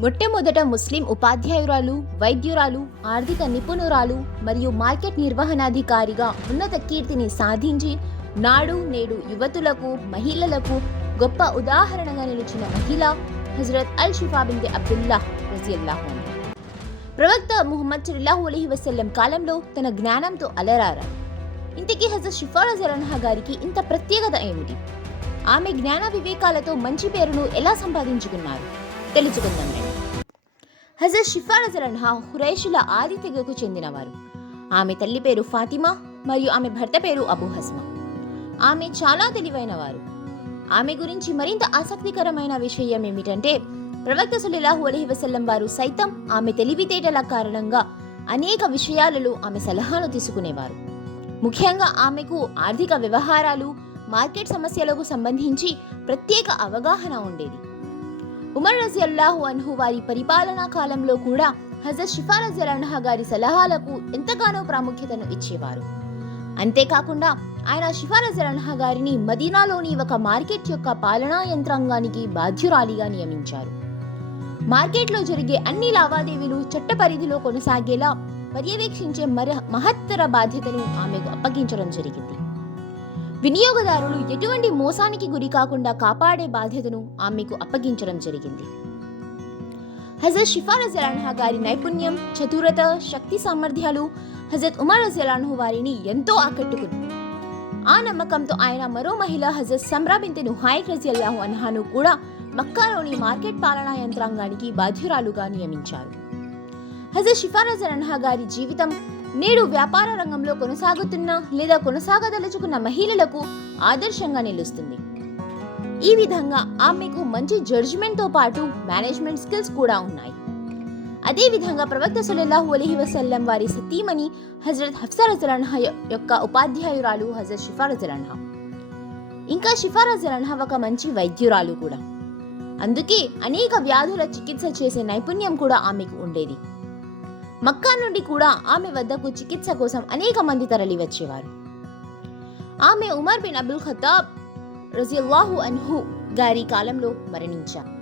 మొట్టమొదట ముస్లిం ఉపాధ్యాయురాలు వైద్యురాలు ఆర్థిక నిపుణురాలు మరియు మార్కెట్ నిర్వహణాధికారిగా ఉన్నత కీర్తిని సాధించి నాడు నేడు యువతులకు మహిళలకు గొప్ప ఉదాహరణగా నిలిచిన మహిళ హజరత్ అల్ షిఫా బింది అబ్దుల్లాహ్ రజియల్లాహు ప్రవక్త ముహమ్మద్ సల్లాహు అలైహి వసల్లం కాలంలో తన జ్ఞానంతో అలరారారు. ఇంతకీ హజరత్ షిఫా రజరన్హా గారికి ఇంత ప్రత్యేకత ఏమిటి? ఆమె జ్ఞాన వివేకాలతో మంచి పేరును ఎలా సంపాదించుకున్నారు? తెలుసుకుందాం రండి. హజరత్ షిఫా రజరన్హా హురైషుల ఆది తెగకు చెందినవారు. ఆమె తల్లి పేరు ఫాతిమా మరియు ఆమె భర్త పేరు అబూ హస్మా. ఆమె చాలా తెలివైనవారు. ఆమె గురించి మరింత ఆసక్తికరమైన విషయం ఏమిటంటే ప్రవక్త సల్లల్లాహు అలహి వసల్లం వారు సైతం ఆమె తెలివితేటల కారణంగా అనేక విషయాలలో ఆమె సలహాను తీసుకునేవారు. ముఖ్యంగా ఆమెకు ఆర్థిక వ్యవహారాలు మార్కెట్ సమస్యలకు సంబంధించి ప్రత్యేక అవగాహన ఉండేది. ఉమర్ రజియల్లాహు అన్హు వారి పరిపాలనా కాలంలో కూడా హజరత్ షిఫా రజియల్లాహ గారి సలహాలకు ఎంతగానో ప్రాముఖ్యతను ఇచ్చేవారు. అంతేకాకుండా ఆయన షిఫా రజియల్లాహ గారిని మదీనాలోని ఒక మార్కెట్ యొక్క పాలనా యంత్రాంగానికి బాధ్యురాలిగా నియమించారు. మార్కెట్లో జరిగే అన్ని లావాదేవీలు చట్ట పరిధిలో కొనసాగేలా పర్యవేక్షించే మర మహత్తర బాధ్యతను ఆమెకు అప్పగించడం జరిగింది. వినియోగదారులు ఎటువంటి మోసానికి గురి కాకుండా కాపాడే బాధ్యతను ఆమెకు అప్పగించడం జరిగింది. హజరత్ షిఫార్ రజలాన్హా గారి నైపుణ్యం చతురత శక్తి సామర్థ్యాలు హజరత్ ఉమర్ రజలాన్హు వారిని ఎంతో ఆకట్టుకుంది ఆ నమ్మకంతో ఆయన మరో మహిళ హజరత్ సమ్రా బింతె నుహాయిక్ రజియల్లాహు అన్హాను కూడా మక్కాలోని మార్కెట్ పాలనా యంత్రాంగానికి బాధ్యురాలుగా నియమించారు. హజరత్ షిఫార్ రజలాన్హా గారి జీవితం నేడు వ్యాపార రంగంలో కొనసాగుతున్న లేదా కొనసాగదలుచుకున్న మహిళలకు ఆదర్శంగా నిలుస్తుంది. ఈ విధంగా ఆమెకు మంచి జడ్జిమెంట్తో పాటు మేనేజ్మెంట్ స్కిల్స్ కూడా ఉన్నాయి. అదే విధంగా ప్రవక్త సులల్లాహు అలీహి వసల్లం వారి సతీమణి హజరత్ హఫ్సా రజలన్హా యొక్క ఉపాధ్యాయురాలు హజరత్ షిఫా రజలన్హా ఇంకా షిఫా రజలన్హా ఒక మంచి వైద్యురాలు కూడా. అందుకే అనేక వ్యాధుల చికిత్స చేసే నైపుణ్యం కూడా ఆమెకు ఉండేది. మక్కా నుండి కూడా ఆమె వద్దకు చికిత్స కోసం అనేక మంది తరలి వచ్చేవారు ఆమె ఉమర్ బిన్ అబుల్ ఖతాబ్ రజిల్లాహు అన్హు గారి కాలంలో మరణించారు.